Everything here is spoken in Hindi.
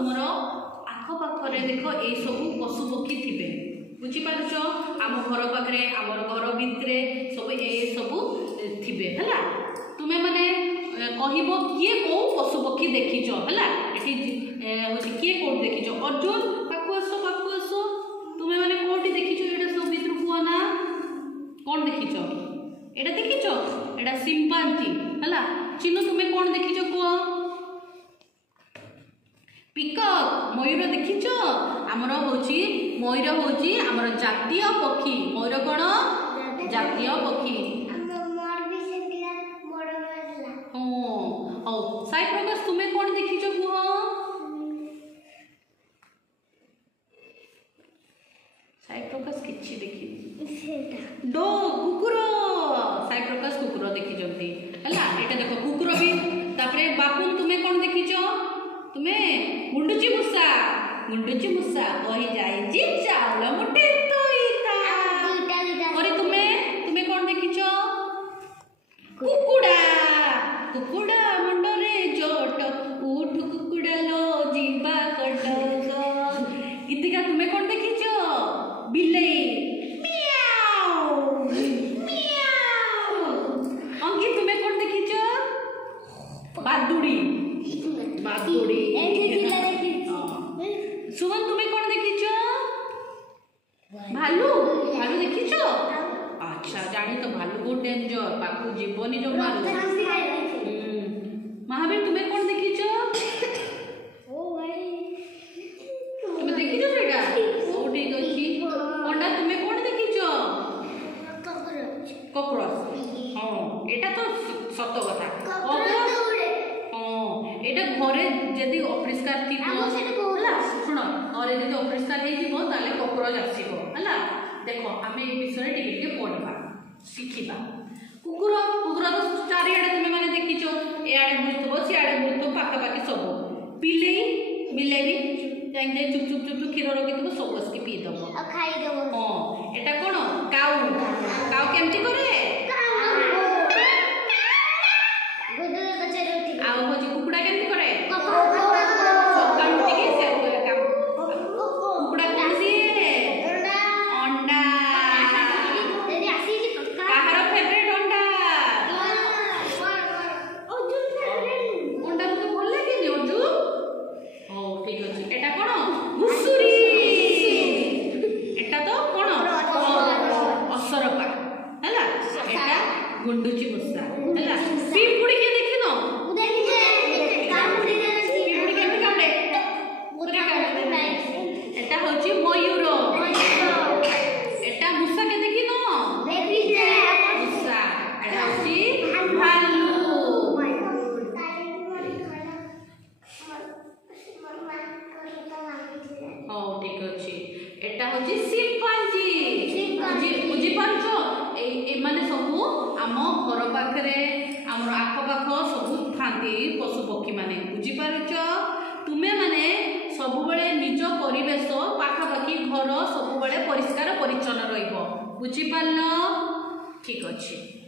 तुमर आखपाखे देख ये सब पशु पक्षी थे बुझीपार आम घर पाखे आम घर भितर सब ये सब थे है तुम्हें मैंने कह किए कौ पशु पक्षी देखीच है किए कौट देखीच अर्जुन पाक आस तुम्हें मैंने कौटी देखीच ये सब भितर कह ना कौन देखीच एटा देखीच एटा सिंपांजी है चिन्ह तुम्हें कौन देखीच कह पिकक मयूर देखीच आमर होची मयूर होची आमर जातीय पक्षी मयूर कौन जातीय पक्षी हाँ साई प्रकाश तुम्हें कौन देखीच कह साई प्रकाश किछि देखी डो कुकुर साई प्रकाश कुकुर देखी है देखो कुकुर भी तापरे बापुन तुम्हें कौन देखीच तुम्हें गुंडुची मूषा कही जाए चाउल मुठे अरे तुम्हें कौन देखीच कुकुड़ा कुकुड़ा मुंडरे जोट उठ कुकुड़ा लो जीवा कट गीतिका तुम्हें कौन देखीच बिल्ली अंकित तुम्हें कौन देखीच बादुड़ी सुमन तुम्हें कौन देखीच भालू भालू देखीच अच्छा जानी तो भालू बहुत डेंजर पाकू जीवनी जो भालू महावीर तुम्हें कौन देखीच तुम्हें देखीच सेटा ओ ठीक अछि अंडा तुम्हें कौन देखीच कॉकरोच हां एटा तो सत्य कथा एटा घरे जदि अपरिष्कार थी शुण घरे जदि अपरिष्कार होता कॉकरोच आसो है देख आम ये विषय टे पढ़ा शिखा कुकुर कुकुर तो चारिड़े तुम्हें मैंने देखीच एआड़े बुलुव सियाड़े बुलुव पाखापाखि सब बिले बिले भी जाए चुप चुप चुप क्षीर रखी सब बस पीदब हाँ एटा कौन काऊ काऊ केमती करे कुकुड़ा केमती करे कुकुड़ा कौन दिए अंडा कहार फेवरेट अंडा अंडा मुझे भल लगे अर्जुन हाँ ठीक अच्छे एटा कौन घुसुरी एटा तो कौन असरपा है एटा गुंडुची मूषा है पिंपुड़ी के देखिन एटा होची मयूर एटा मूषा के देखिन मूषा एटा होची भालू हाँ ठीक अच्छे एटा होची सिंपांजी बुझी पारछो ए माने सबू आम घर पाखरे आम आखपाख सब थांती पशु पक्षी माने बुझी पारछ तुम्हें माने सबुबले निज परिवेश पाखापाखि घर सबुबले परिष्कार परिच्छन्न रहिबो बुझी पारल ठीक अच्छे।